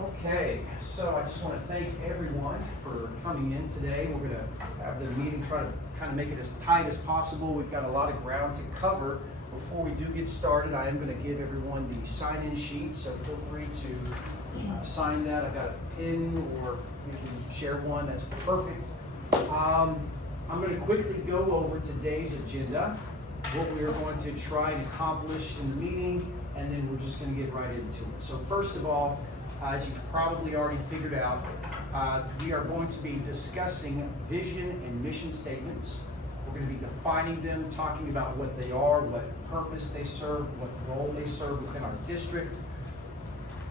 Okay, so I just want to thank everyone for coming in today. We're going to have the meeting, try to kind of make it as tight as possible. We've got a lot of ground to cover. Before we do get started, I am going to give everyone the sign-in sheet, so feel free to sign that. I've got a pin, or we can share one. That's perfect. I'm going to quickly go over today's agenda, what we are going to try and accomplish in the meeting, and then we're just going to get right into it. So first of all, as you've probably already figured out, we are going to be discussing vision and mission statements. We're going to be defining them, talking about what they are, what purpose they serve, what role they serve within our district.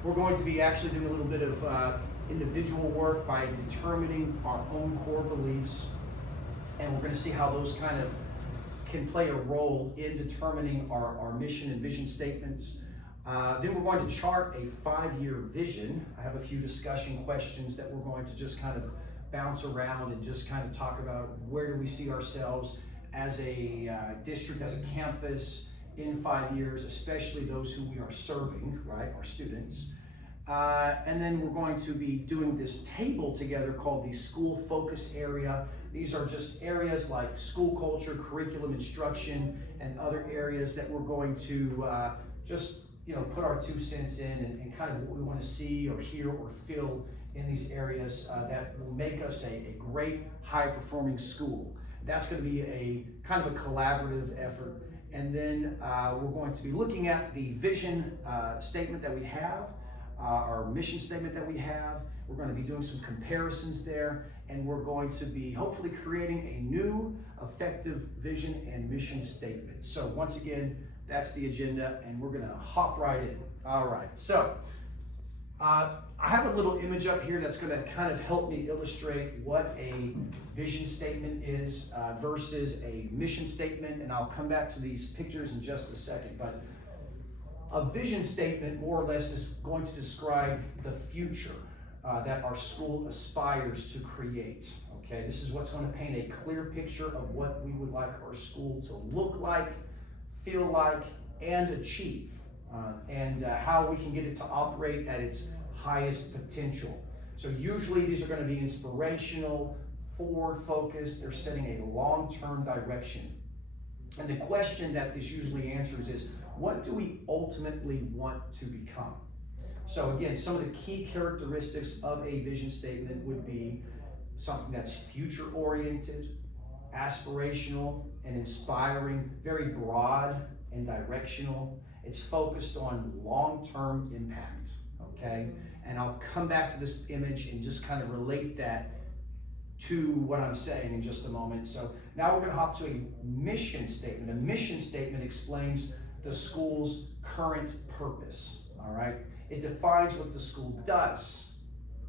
We're going to be actually doing a little bit of individual work by determining our own core beliefs, and we're going to see how those kind of can play a role in determining our mission and vision statements. Then we're going to chart a 5-year vision. I have a few discussion questions that we're going to just kind of bounce around and just kind of talk about where do we see ourselves as a district, as a campus in 5 years, especially those who we are serving, right, our students. And then we're going to be doing this table together called the school focus area. These are just areas like school culture, curriculum instruction, and other areas that we're going to just put our 2 cents in and kind of what we want to see or hear or feel in these areas that will make us a great high-performing school. That's going to be a kind of a collaborative effort. And then we're going to be looking at the vision statement that we have, our mission statement that we have. We're going to be doing some comparisons there, and we're going to be hopefully creating a new effective vision and mission statement. So once again, that's the agenda, and we're gonna hop right in. All right, so I have a little image up here that's gonna kind of help me illustrate what a vision statement is versus a mission statement, and I'll come back to these pictures in just a second. But a vision statement, more or less, is going to describe the future that our school aspires to create. Okay, this is what's going to paint a clear picture of what we would like our school to look like, feel like, and achieve, and how we can get it to operate at its highest potential. So usually these are going to be inspirational, forward-focused. They're setting a long-term direction. And the question that this usually answers is, what do we ultimately want to become? So again, some of the key characteristics of a vision statement would be something that's future-oriented, aspirational and inspiring, very broad and directional. It's focused on long-term impact, okay? And I'll come back to this image and just kind of relate that to what I'm saying in just a moment. So now we're going to hop to a mission statement. A mission statement explains the school's current purpose, all right? It defines what the school does,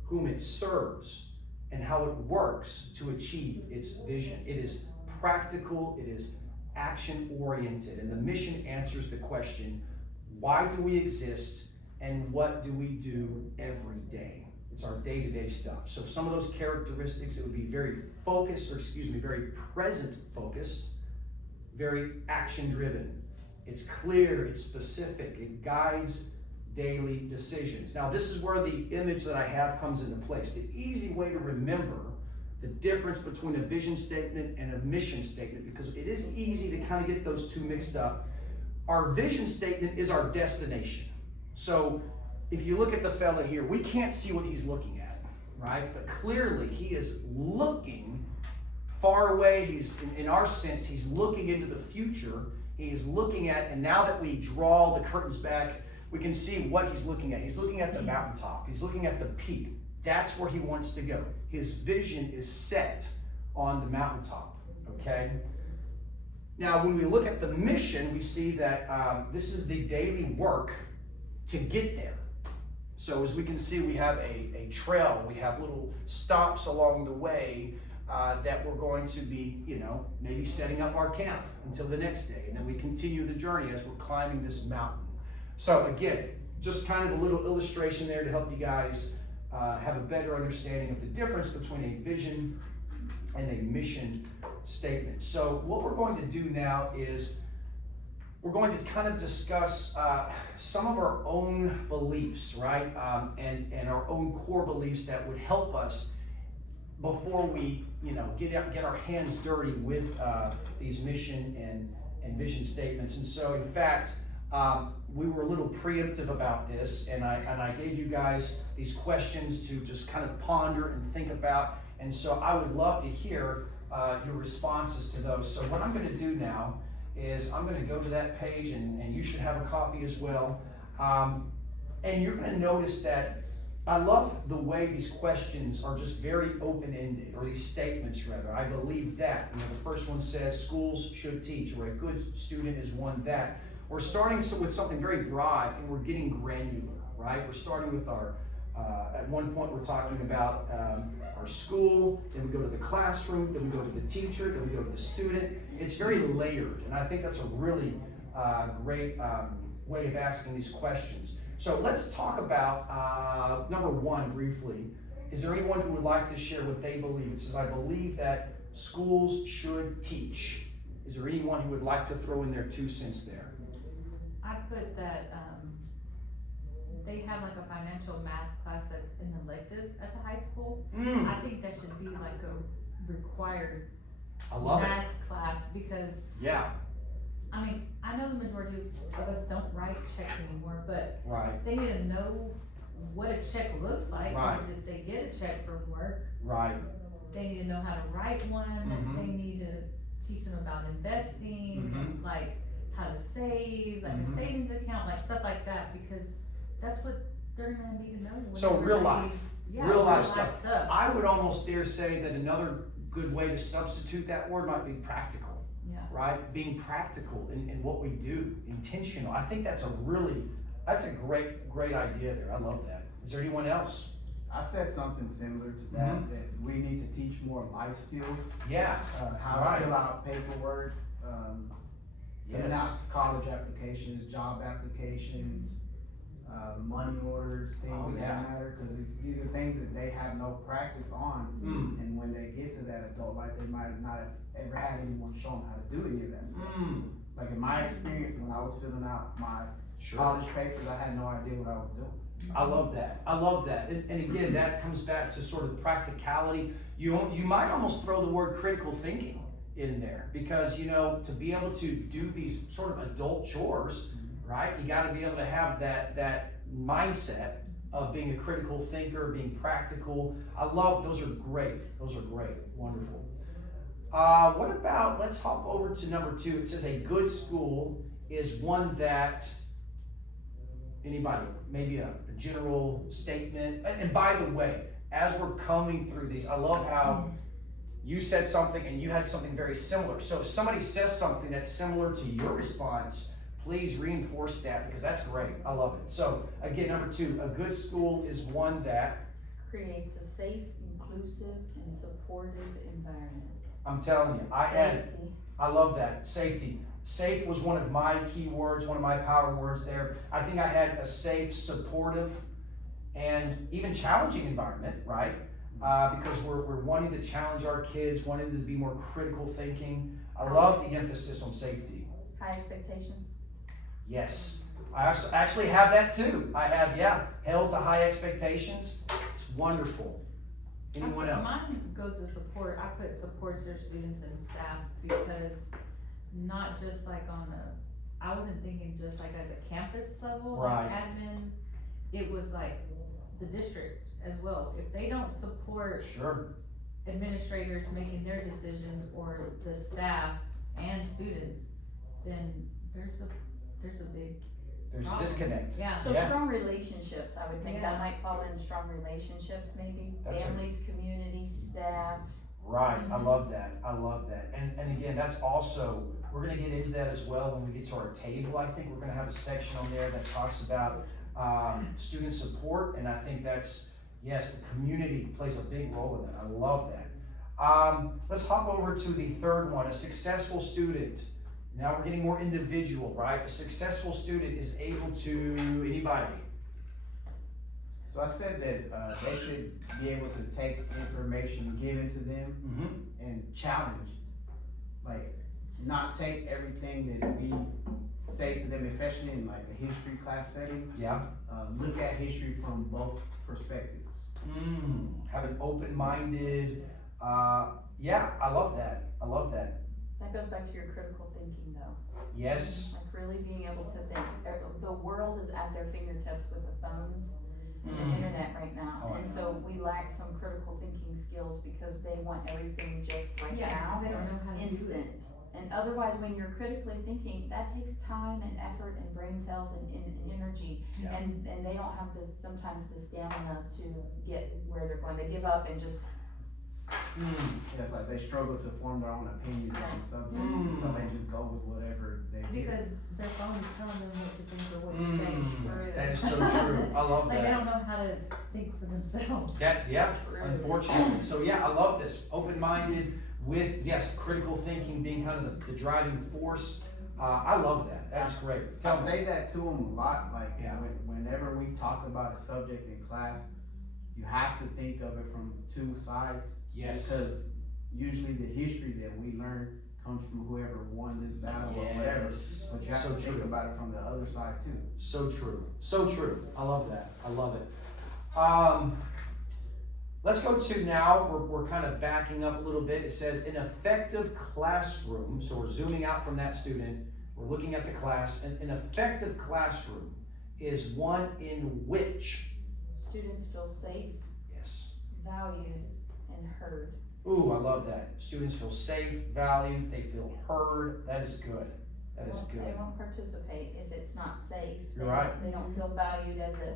whom it serves, and how it works to achieve its vision. It is practical, it is action-oriented, and the mission answers the question, why do we exist and what do we do every day? It's our day-to-day stuff. So some of those characteristics, it would be very focused, very present-focused, very action-driven. It's clear, it's specific, it guides daily decisions. Now this is where the image that I have comes into place. The easy way to remember the difference between a vision statement and a mission statement, because it is easy to kind of get those two mixed up. Our vision statement is our destination. So if you look at the fella here, we can't see what he's looking at, right? But clearly he is looking far away. He's, in our sense, he's looking into the future. He is looking at, and now that we draw the curtains back, we can see what he's looking at. He's looking at the mountaintop. He's looking at the peak. That's where he wants to go. His vision is set on the mountaintop, okay? Now, when we look at the mission, we see that this is the daily work to get there. So as we can see, we have a trail. We have little stops along the way that we're going to be, maybe setting up our camp until the next day. And then we continue the journey as we're climbing this mountain. So again, just kind of a little illustration there to help you guys have a better understanding of the difference between a vision and a mission statement. So what we're going to do now is we're going to kind of discuss some of our own beliefs, right? And our own core beliefs that would help us before we, get our hands dirty with these mission and vision statements. And so, in fact, we were a little preemptive about this, and I gave you guys these questions to just kind of ponder and think about. And so, I would love to hear your responses to those. So, what I'm going to do now is I'm going to go to that page, and you should have a copy as well. And you're going to notice that I love the way these questions are just very open-ended, or these statements rather. I believe that. The first one says schools should teach, or a good student is one that. We're starting with something very broad, and we're getting granular, right? We're starting with our, at one point we're talking about our school, then we go to the classroom, then we go to the teacher, then we go to the student. It's very layered, and I think that's a really great way of asking these questions. So let's talk about number one briefly. Is there anyone who would like to share what they believe? It says, I believe that schools should teach. Is there anyone who would like to throw in their 2 cents there? I put that they have like a financial math class that's an elective at the high school. I think that should be like a required math class, because I mean, I know the majority of us don't write checks anymore, but they need to know what a check looks like. Because if they get a check from work, they need to know how to write one. They need to teach them about investing, like how to save, like a savings account, like stuff like that, because that's what they're gonna need to know. So real life stuff. I would almost dare say that another good way to substitute that word might be practical. Right? Being practical in what we do, intentional. I think that's a great idea there. I love that. Is there anyone else? I said something similar to that, that we need to teach more life skills. How to fill out paperwork, filling out college applications, job applications, money orders, things that matter, because these are things that they have no practice on, and when they get to that adult life, they might not have ever had anyone show them how to do any of that stuff. Like in my experience, when I was filling out my college papers, I had no idea what I was doing. I love that. And again, that comes back to sort of practicality. You might almost throw the word critical thinking in there, because to be able to do these sort of adult chores, right? You got to be able to have that mindset of being a critical thinker, being practical. I love those. Are great. Wonderful. What about, let's hop over to number 2. It says a good school is one that, anybody, maybe a general statement. And by the way, as we're coming through these, I love how you said something and you had something very similar. So if somebody says something that's similar to your response, please reinforce that, because that's great. I love it. So again, number 2, a good school is one that creates a safe, inclusive, and supportive environment. I'm telling you, I love that. Safety. Safe was one of my key words, one of my power words there. I think I had a safe, supportive, and even challenging environment, right? Because we're wanting to challenge our kids, wanting to be more critical thinking. I love the emphasis on safety. High expectations. Yes. I actually have that too. I have, held to high expectations. It's wonderful. Anyone else? Mine goes to support. I put supports their students and staff, because not just like I wasn't thinking just like as a campus level, like admin, it was like the district as well. If they don't support administrators making their decisions, or the staff and students, then there's a big a disconnect. So strong relationships, I would think that might fall in strong relationships, maybe. Families, community, staff. Right, I love that. And again, that's also, we're gonna get into that as well when we get to our table. I think we're gonna have a section on there that talks about student support, and I think that's, the community plays a big role in that. I love that. Let's hop over to the 3rd one, a successful student. Now we're getting more individual, right? A successful student is able to, anybody? So I said that they should be able to take information given to them and challenge, like not take everything that we say to them, especially in like a history class setting, Yeah. look at history from both perspectives. Have an open-minded, yeah, I love that. I love that. That goes back to your critical thinking though. Yes. Like really being able to think. The world is at their fingertips with the phones and the internet right now. Oh, I And know. so we lack some critical thinking skills because they want everything just right Yeah, now, 'cause they don't know how to do it. instant. And otherwise, when you're critically thinking, that takes time and effort and brain cells and energy. Yeah. And they don't have sometimes the stamina to get where they're going. They give up and just, Yeah, it's like they struggle to form their own opinion on subjects, Mm. so they just go with whatever they hear. Because their phone is telling them what to think or what to say. That is so true. I love Like they that. don't know how to think for themselves. Yeah, True. unfortunately. So yeah, I love this. Open-minded with, yes, critical thinking being kind of the driving force. I love that. That's great. Tell I me. say that to them a lot, like Yeah. whenever we talk about a subject in class, you have to think of it from two sides. Yes. Because usually the history that we learn comes from whoever won this battle or whatever. Yes. But you have So to think true. about it from the other side too. So true. So true. I love that. I love it. Let's go to now, we're kind of backing up a little bit. It says an effective classroom. So we're zooming out from that student. We're looking at the class. An effective classroom is one in which, students feel safe, yes. valued, and heard. Ooh, I love that. Students feel safe, valued, they feel heard. That is good. That is They good. won't participate if it's not safe. You're right. They don't feel valued as a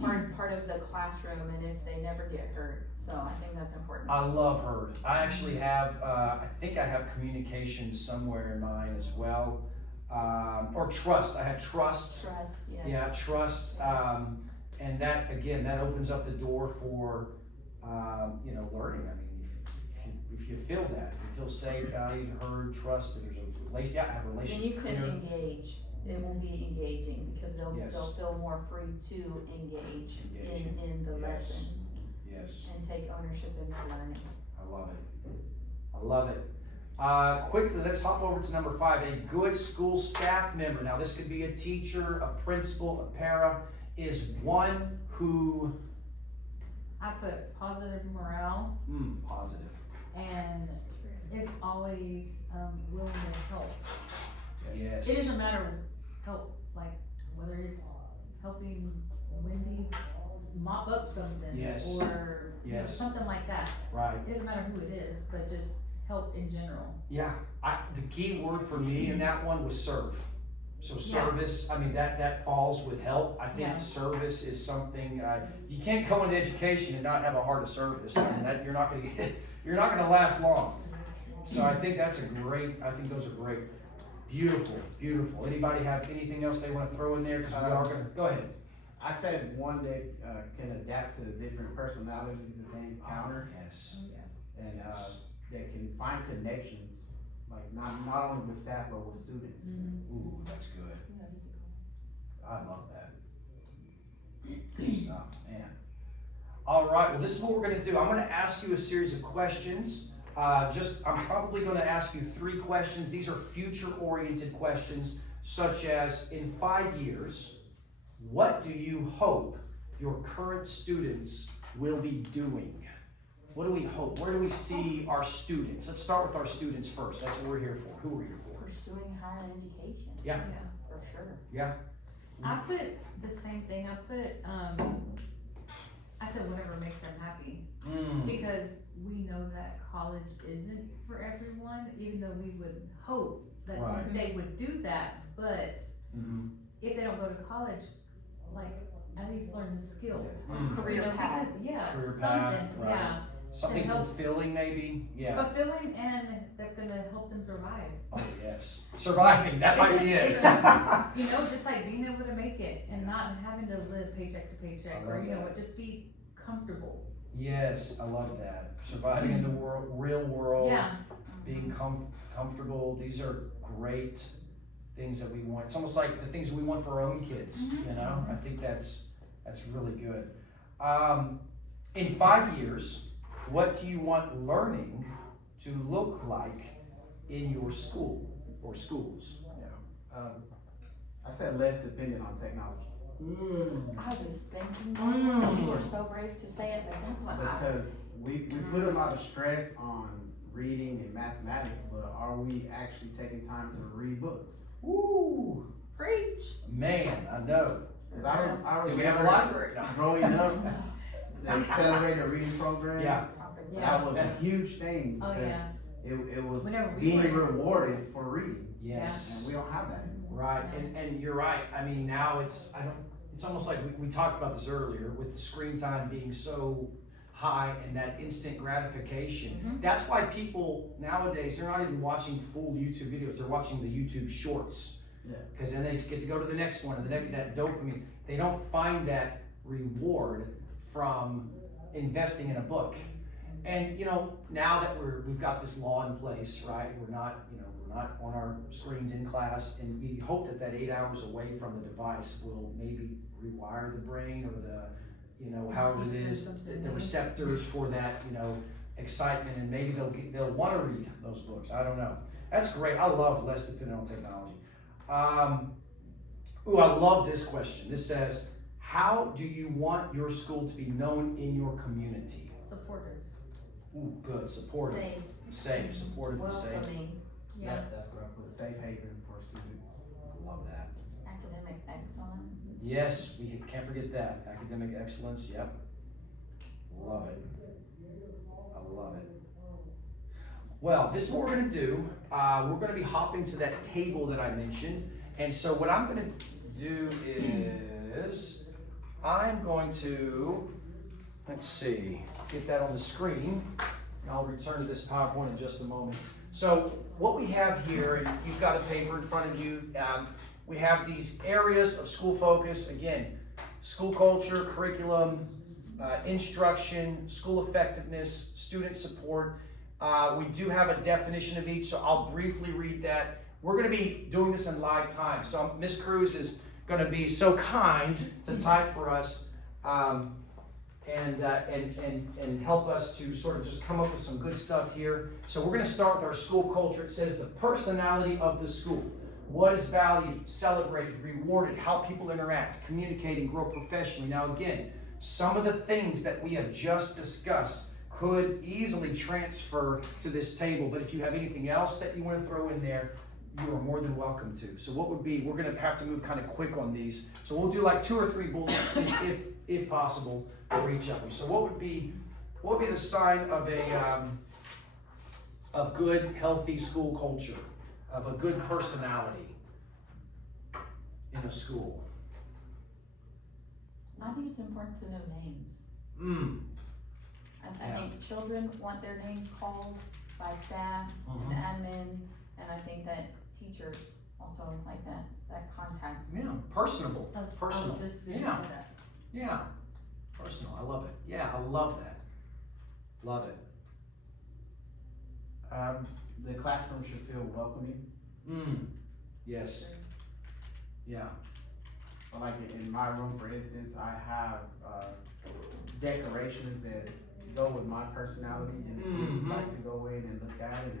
part of the classroom, and if they never get heard. So I think that's important. I love heard. I actually have, I think I have communication somewhere in mine as well. Or trust. I have trust. Trust, yes. Yeah, trust. And that, again, that opens up the door for, learning. I mean, if you feel that, if you feel safe, valued, heard, trust, if there's have a Then relationship. you can engage. It will be engaging because they'll Yes. feel more free to engage Engaging. in the Yes. lessons Yes, and take ownership in their learning. I love it. I love it. Quickly, let's hop over to number 5. A good school staff member. Now, this could be a teacher, a principal, a para, is one who, I put positive morale positive. and is always willing to help. Yes. It doesn't matter help, like whether it's helping Wendy mop up something Yes. or Yes. something like that. Right. It doesn't matter who it is, but just help in general. Yeah. The key word for me in that one was serve. So Yeah. service, I mean, that falls with help. I think Yeah. service is something, you can't go into education and not have a heart of service. I mean, you're not gonna last long. So I think I think those are great. Beautiful, beautiful. Anybody have anything else they want to throw in there? Because we are gonna, go ahead. I said one that can adapt to the different personalities that they encounter, Yes. and Yes. that can find connections, like not only with staff but with students. Ooh, that's good. That is a I love that. Good stuff, man. All right, well, this is what we're gonna do. I'm gonna ask you a series of questions. I'm probably gonna ask you 3 questions. These are future-oriented questions, such as, in 5 years, what do you hope your current students will be doing? What do we hope? Where do we see our students? Let's start with our students first. That's what we're here for. Who we're here for. pursuing higher education. Yeah. For sure. Yeah. I put the same thing. I said whatever makes them happy. Because we know that college isn't for everyone, even though we would hope that Right. they would do that. But if they don't go to college, like at least learn the skill. Career path. Because, yeah, Career something, path, right. yeah, Something To help- fulfilling, maybe? Yeah. fulfilling, and that's gonna help them survive. Oh, yes. Surviving, that might be it. It's just, just like being able to make it and not having to live paycheck to paycheck, I or love that. just be comfortable. Yes, I love that. Surviving in the real world, Yeah. being comfortable. These are great things that we want. It's almost like the things we want for our own kids, you know? I think that's really good. In 5 years, what do you want learning to look like in your school or schools? I said less dependent on technology. I was thinking, you were so brave to say it, but that's what Because we put a lot of stress on reading and mathematics, but are we actually taking time to read books? Woo! preach. Man, I know. Cause I Do we have a remember library? No. growing up, the accelerated reading program. Yeah. That was a huge thing Oh, because yeah. it was Whenever we being were in rewarded for reading, Yes. and we don't have that anymore. Right, and you're right. I mean, now it's almost like we talked about this earlier with the screen time being so high and that instant gratification. That's why people nowadays, they're not even watching full YouTube videos, they're watching the YouTube shorts. Yeah. Because then they get to go to the next one, and that dopamine. They don't find that reward from investing in a book. And now that we've got this law in place, right? We're not on our screens in class, and we hope that 8 hours away from the device will maybe rewire the brain or the, however it is, the receptors for that, excitement, and maybe they'll want to read those books. I don't know. That's great. I love less dependent on technology. I love this question. This says, how do you want your school to be known in your community? Supportive. Ooh, good. Supportive. Safe. Supportive and safe. Welcoming. Yeah. That's what I put, safe haven for students. I love that. Academic excellence. Yes, we can't forget that. Academic excellence, yep. Love it. I love it. Well, this is what we're gonna do. We're gonna be hopping to that table that I mentioned. And so what I'm gonna do is, I'm going to, let's see, get that on the screen. And I'll return to this PowerPoint in just a moment. So what we have here, and you've got a paper in front of you, we have these areas of school focus. Again, school culture, curriculum, instruction, school effectiveness, student support. We do have a definition of each, so I'll briefly read that. We're going to be doing this in live time, so Ms. Cruz is going to be so kind to type for us and help us to sort of just come up with some good stuff here. So we're going to start with our school culture. It says the personality of the school. What is valued, celebrated, rewarded, how people interact, communicate, and grow professionally. Now again, some of the things that we have just discussed could easily transfer to this table, but if you have anything else that you want to throw in there, you are more than welcome to. So what would be, we're going to have to move kind of quick on these. So we'll do like 2 or 3 bullets if possible for each of them. So what would be the sign of of good, healthy school culture, of a good personality in a school? I think it's important to know names. I Yeah. think children want their names called by staff and admin, and I think that teachers also like that contact. Yeah, personable. Personal. I was just Yeah. gonna say that. Yeah, personal. I love it. Yeah, I love that. Love it. The classroom should feel welcoming. Yes. Yeah. Like in my room, for instance, I have decorations that go with my personality, and the kids like to go in and look at it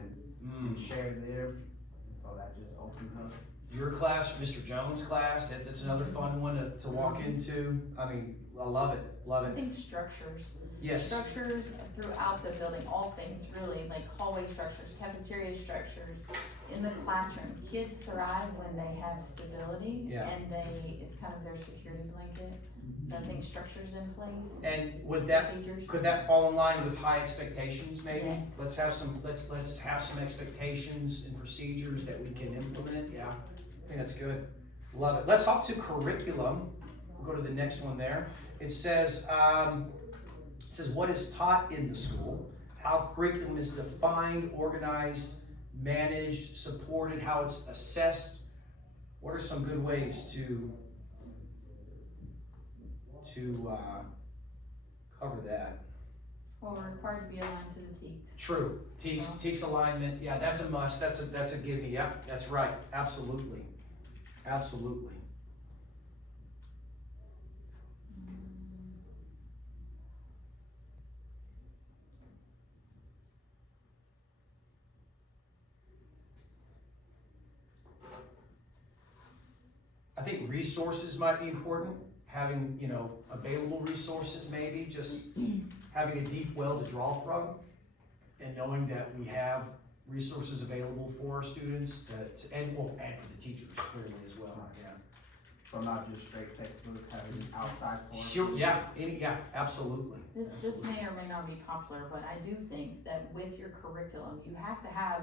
and share there. And so that just opens up. Your class, Mr. Jones' class, that's another fun one to walk into. I mean, I love it. Love I it. think structures. Yes. Structures throughout the building, all things really, like hallway structures, cafeteria structures, in the classroom. Kids thrive when they have stability, Yeah. and it's kind of their security blanket. So I think structures in place, And procedures. could that fall in line with high expectations maybe? Yes. Let's have some expectations and procedures that we can implement. Yeah. I think that's good. Love it. Let's hop to curriculum. We'll go to the next one there. It says what is taught in the school, how curriculum is defined, organized, managed, supported, how it's assessed. What are some good ways to cover that? Well, we're required to be aligned to the TEKS. True. TEKS alignment. Yeah, that's a must. That's a give me. Yep, that's right. Absolutely. Absolutely. think resources might be important, having, you know, available resources maybe, just having a deep well to draw from, and knowing that we have resources available for our students and for the teachers clearly as well, yeah. So not just straight textbook, having outside sources. Sure, yeah, absolutely. This may or may not be popular, but I do think that with your curriculum, you have to have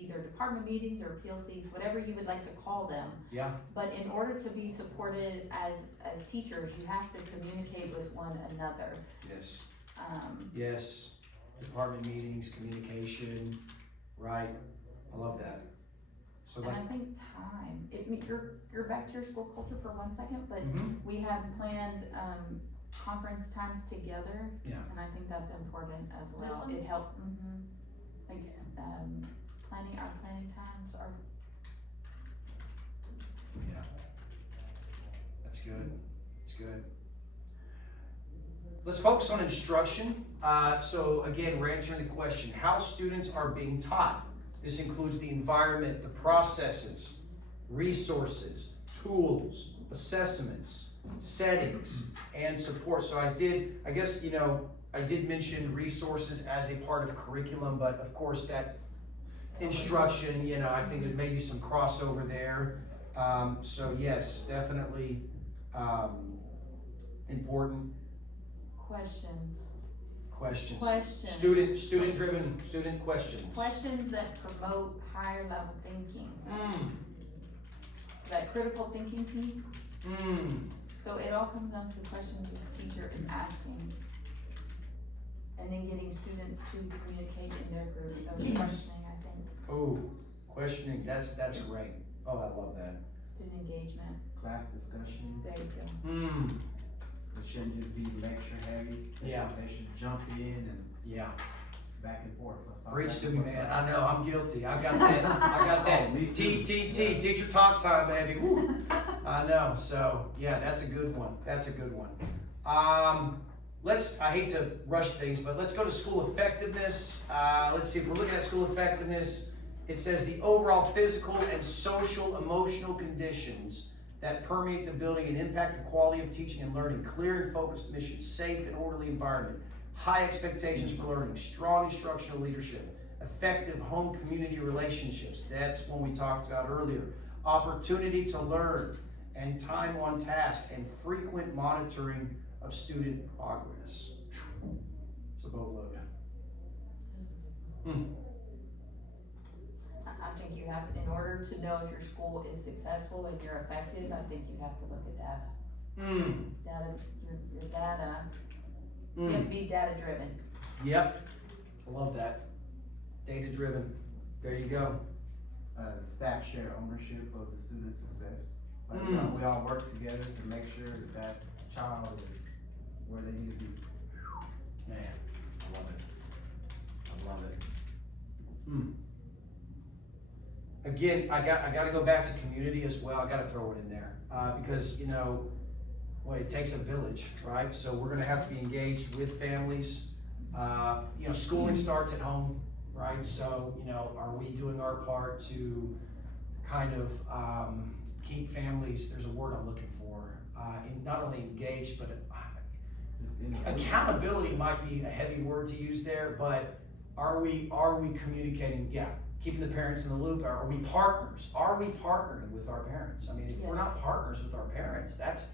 either department meetings or PLCs, whatever you would like to call them. Yeah. But in order to be supported as teachers, you have to communicate with one another. Yes. Yes, department meetings, communication, right, I love that. So And I think time, you're back to your school culture for 1 second, but we have planned, conference times together. Yeah. And I think that's important as This well. one? It helps, like, our planning times are, yeah, that's good, that's good. Let's focus on instruction. So again, we're answering the question, how students are being taught. This includes the environment, the processes, resources, tools, assessments, settings, and support. So I did mention resources as a part of curriculum, but of course that instruction, you know, I think there may be some crossover there. So yes, definitely important. Questions. Student driven questions. Questions that promote higher level thinking. That critical thinking piece. So it all comes down to the questions the teacher is asking. And then getting students to communicate in their groups. So questioning, I think. Oh, questioning, that's great. Oh, I love that. Student engagement. Class discussion. There you go. It shouldn't just be lecture heavy. Yeah. They should jump in and Yeah. back and forth. Preach to me, man. I know, I'm guilty. I got that. Me too. Teacher talk time, baby. Woo. I know. So yeah, that's a good one. That's a good one. I hate to rush things, but let's go to school effectiveness. Let's see if we're looking at school effectiveness. It says the overall physical and social emotional conditions that permeate the building and impact the quality of teaching and learning. Clear and focused mission, safe and orderly environment, high expectations for learning, strong instructional leadership, effective home community relationships. That's one we talked about earlier. Opportunity to learn and time on task and frequent monitoring of student progress. It's a boatload. I think you have, in order to know if your school is successful and you're effective, I think you have to look at data. Your data, you have to be data driven. Yep, I love that. Data driven. There you go. Staff share ownership of the student success. Like, we all work together to make sure that child is where they need to be. Man, I love it. I love it. Again, I got to go back to community as well. I got to throw it in there because, you know, well, it takes a village, right? So we're going to have to be engaged with families. You know, schooling starts at home, right? So, you know, are we doing our part to kind of keep families, there's a word I'm looking for, not only engaged, but accountability might be a heavy word to use there, but are we communicating? Yeah, keeping the parents in the loop. Are we partners? Are we partnering with our parents? I mean, if we're not partners with our parents, that's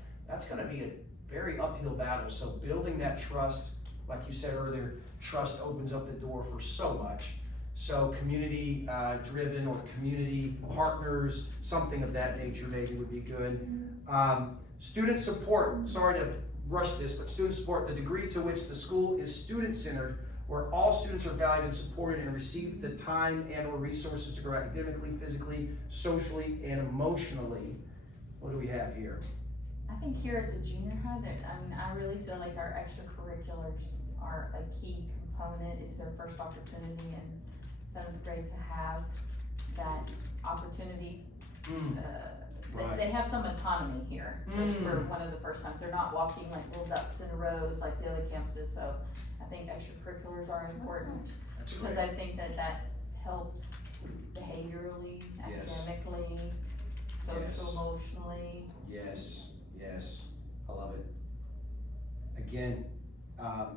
going to be a very uphill battle. So building that trust, like you said earlier, trust opens up the door for so much. So community driven or community partners, something of that nature maybe would be good. Student support, sorry to rush this, but student support, the degree to which the school is student-centered, where all students are valued and supported and receive the time and or resources to grow academically, physically, socially, and emotionally. What do we have here? I think here at the junior high, I really feel like our extracurriculars are a key component. It's their first opportunity in 7th grade to have that opportunity. They have some autonomy here for one of the first times. They're not walking like little ducks in rows like the other campuses. So I think extracurriculars are important. That's because great. I think that helps behaviorally, academically, social, emotionally. Yes, yes, I love it. Again,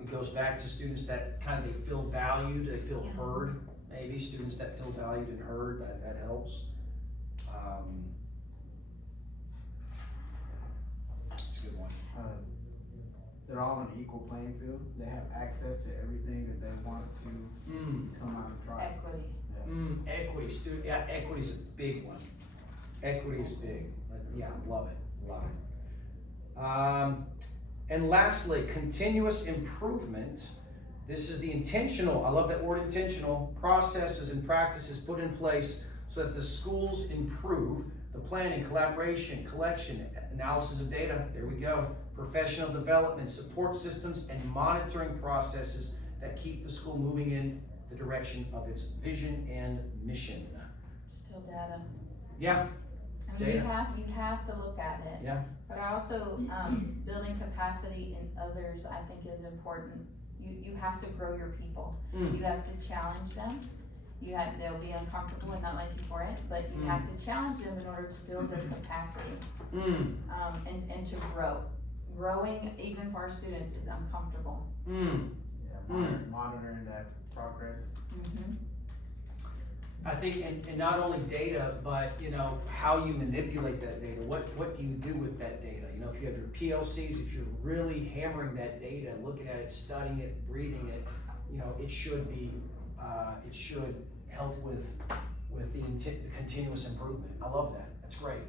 it goes back to students that they feel valued, they feel heard, maybe students that feel valued and heard, that helps. It's a good one. They're all on an equal playing field. They have access to everything that they want to come out and try. Equity. Equity, equity's a big one. Equity is big. Yeah, love it. And lastly, continuous improvement. This is the intentional, I love that word intentional, processes and practices put in place so that the schools improve the planning, collaboration, collection, analysis of data, there we go, professional development, support systems, and monitoring processes that keep the school moving in the direction of its vision and mission. Still data. Yeah. I mean, you have to look at it. Yeah. But also, building capacity in others, I think is important. You have to grow your people. You have to challenge them. They'll be uncomfortable and not like you for it, but you have to challenge them in order to build their capacity. And to grow. Growing, even for our students, is uncomfortable. Monitoring that progress. I think, and not only data, but how you manipulate that data. What do you do with that data? If you have your PLCs, if you're really hammering that data, looking at it, studying it, breathing it, it should be, it should help with the continuous improvement. I love that. That's great.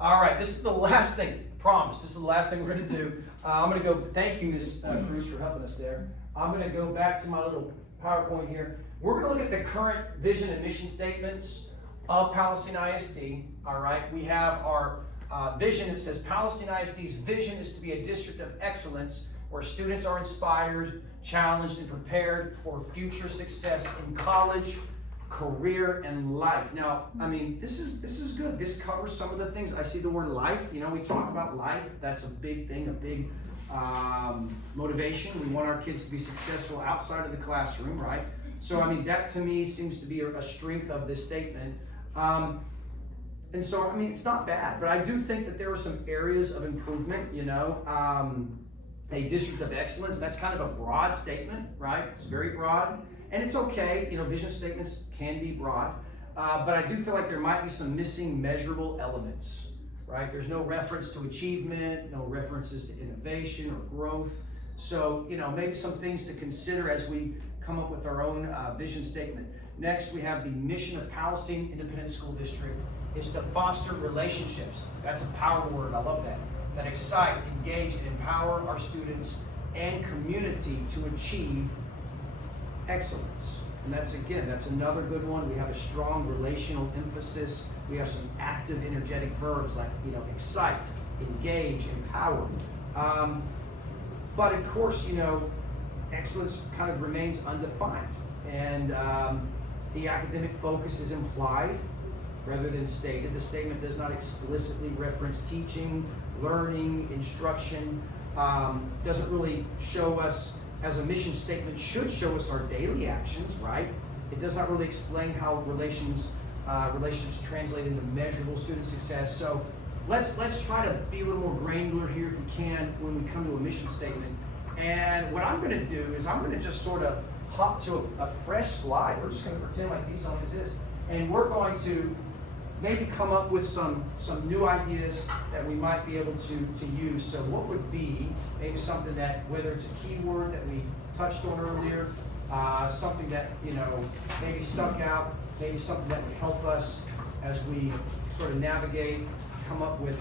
All right, this is the last thing. Promise. This is the last thing we're going to do. I'm going to go. Thank you, Ms. Cruz, for helping us there. I'm going to go back to my little PowerPoint here. We're going to look at the current vision and mission statements of Palestine ISD. All right, we have our vision. It says Palestine ISD's vision is to be a district of excellence where students are inspired, challenged, and prepared for future success in college, career, and life. Now, I mean, this is good. This covers some of the things. I see the word life. We talk about life. That's a big thing, a big motivation. We want our kids to be successful outside of the classroom, right? So, I mean, that to me seems to be a strength of this statement. And so, I mean, it's not bad, but I do think that there are some areas of improvement, a district of excellence, that's kind of a broad statement, right? It's very broad, and it's okay, vision statements can be broad, but I do feel like there might be some missing measurable elements, right? There's no reference to achievement, no references to innovation or growth. So, maybe some things to consider as we come up with our own vision statement. Next, we have the mission of Palestine Independent School District is to foster relationships. That's a power word, I love that. That excite, engage, and empower our students and community to achieve excellence. And that's another good one. We have a strong relational emphasis. We have some active, energetic verbs like, excite, engage, empower. But of course, excellence kind of remains undefined. And the academic focus is implied rather than stated. The statement does not explicitly reference teaching, learning, instruction. Doesn't really show us, as a mission statement should show us our daily actions, right? It does not really explain how relationships translate into measurable student success. So let's try to be a little more granular here if we can when we come to a mission statement. And what I'm going to do is I'm going to just sort of hop to a fresh slide. We're just going to pretend like these don't exist. And we're going to maybe come up with some new ideas that we might be able to use. So what would be maybe something that, whether it's a keyword that we touched on earlier, something that, maybe stuck out, maybe something that would help us as we sort of navigate, come up with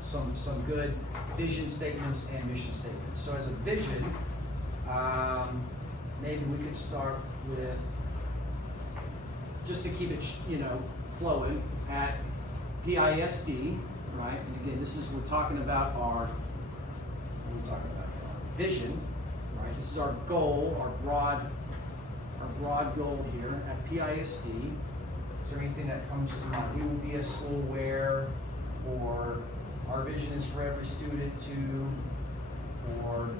some good vision statements and mission statements. So as a vision, maybe we could start with, just to keep it, flowing, at PISD, right? And again, we're talking about our vision, right? This is our goal, our broad goal here at PISD. Is there anything that comes to mind? We will be a school where, or our vision is for every student to, or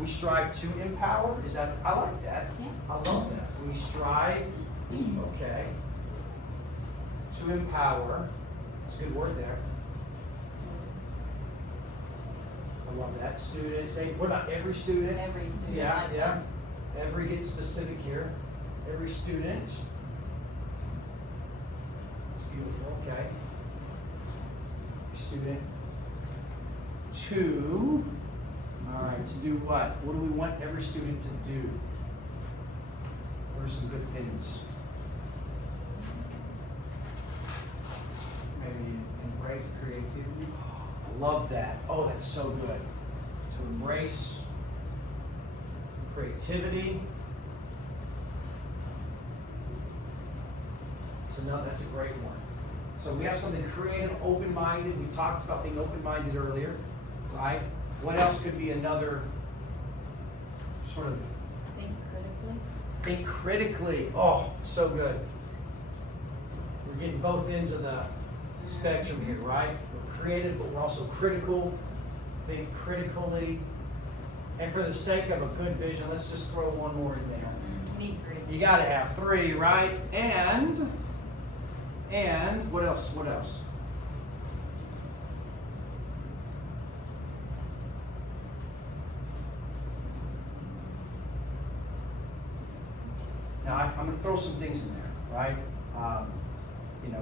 We strive, we strive to empower. Is that, I like that. Yeah. I love that. We strive Okay. To empower. That's a good word there. I love that. Students. What about every student? Every student. Yeah, like yeah. Every gets specific here. Every student. That's beautiful. Okay. Student. To. All right. To do what? What do we want every student to do? What are some good things? Maybe embrace creativity. I love that. Oh, that's so good. To embrace creativity. So no, that's a great one. So we have something creative, open-minded. We talked about being open-minded earlier, right? What else could be another sort of Think critically. think critically? Oh, so good. We're getting both ends of the spectrum here, right? We're creative, but we're also critical. Think critically. And for the sake of a good vision, let's just throw one more in there. We need 3. You gotta have 3, right? And what else? What else? Now I'm gonna throw some things in there, right?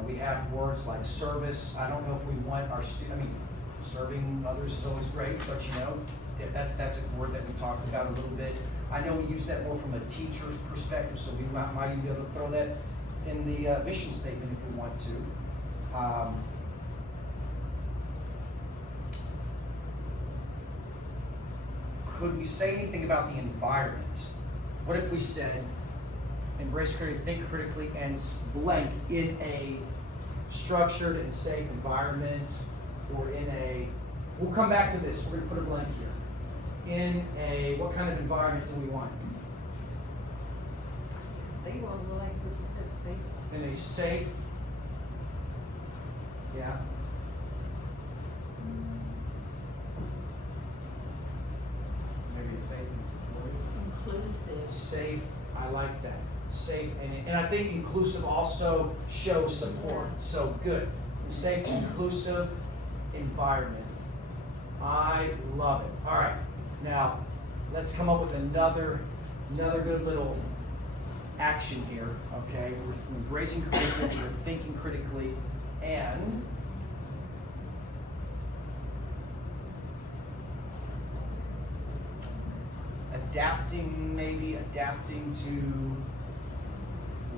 We have words like service. I don't know if we want our serving others is always great, but that's a word that we talked about a little bit. I know we use that more from a teacher's perspective, so we might even be able to throw that in the mission statement if we want to. Could we say anything about the environment? What if we said, embrace creativity, think critically, and blank in a structured and safe environment, or in a, we'll come back to this, we're gonna put a blank here. In a, what kind of environment do we want? Safe, well, like what you said, safe. In a safe, yeah, Maybe safe and supportive. Inclusive. safe, I like that. Safe, and I think inclusive also shows support, so good. Safe, inclusive environment. I love it. All right, now let's come up with another good little action here, okay? We're embracing creativity, we're thinking critically, and adapting to,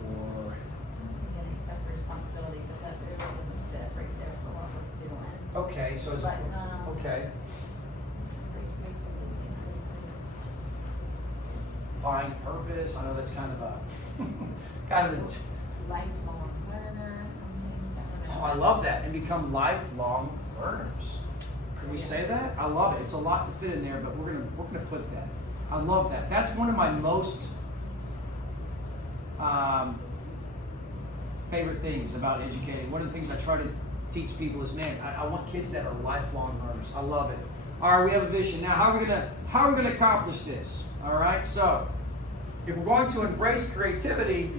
or And accept responsibility, but that really isn't that right there for what we're doing. okay, so it's, But, okay, embrace creativity, think critically. find purpose. I know that's kind of a Lifelong learner. Oh, I love that, and become lifelong learners. Could we say that? I love it. It's a lot to fit in there, but we're gonna put that. I love that. That's one of my most favorite things about educating. One of the things I try to teach people is, man, I want kids that are lifelong learners. I love it. All right, we have a vision. Now, how are we gonna accomplish this? All right, so if we're going to embrace creativity,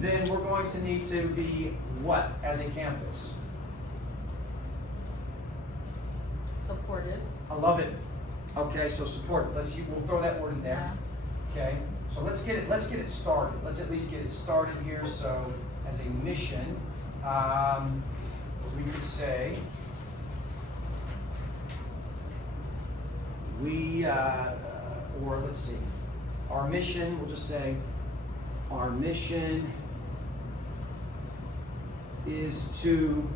then we're going to need to be what as a campus? Supportive. I love it. Okay, so support. We'll throw that word in there. Okay, so let's get it started. Let's at least get it started here. So as a mission, we could say or let's see, our mission. We'll just say our mission is to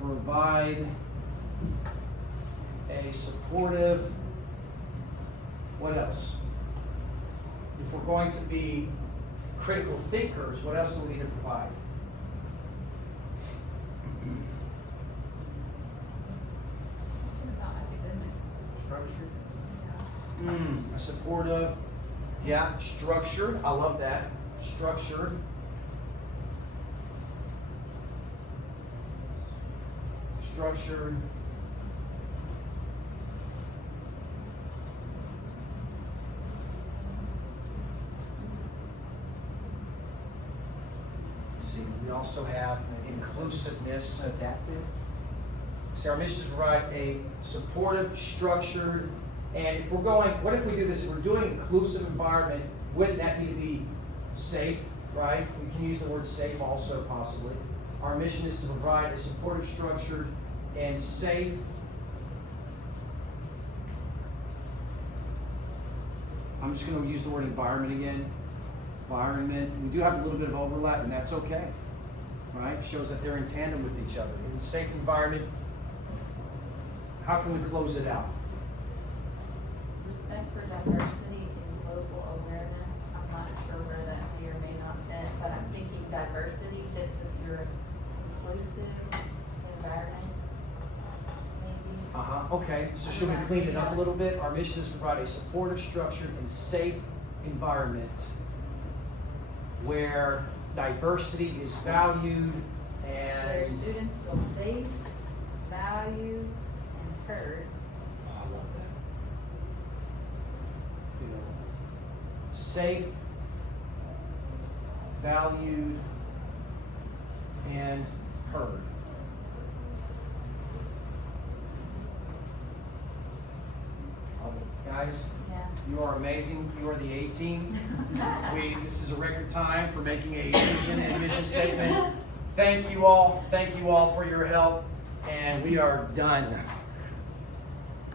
provide a supportive, what else? If we're going to be critical thinkers, what else do we need to provide? Something about academics. Structure. A supportive, yeah, structured. I love that. Structured. Structured. also have inclusiveness. Adaptive. So our mission is to provide a supportive, structured, and if we're going, what if we do this? If we're doing inclusive environment, wouldn't that need to be safe, right? We can use the word safe also possibly. Our mission is to provide a supportive, structured, and safe I'm just going to use the word environment again. Environment. We do have a little bit of overlap, and that's okay. Right? It shows that they're in tandem with each other. In a safe environment, how can we close it out? Respect for diversity and global awareness. I'm not sure where that may or may not fit, but I'm thinking diversity fits with your inclusive environment, maybe. Okay. So should we clean it up a little bit? Our mission is to provide a supportive, structured, and safe environment where diversity is valued Where and students feel safe, valued, and heard. oh, I love that. Feel safe, valued, and heard. Love it. Guys, Yeah. you are amazing. You are the A-team. This is a record time for making a vision and mission statement. Thank you all. Thank you all for your help. And we are done.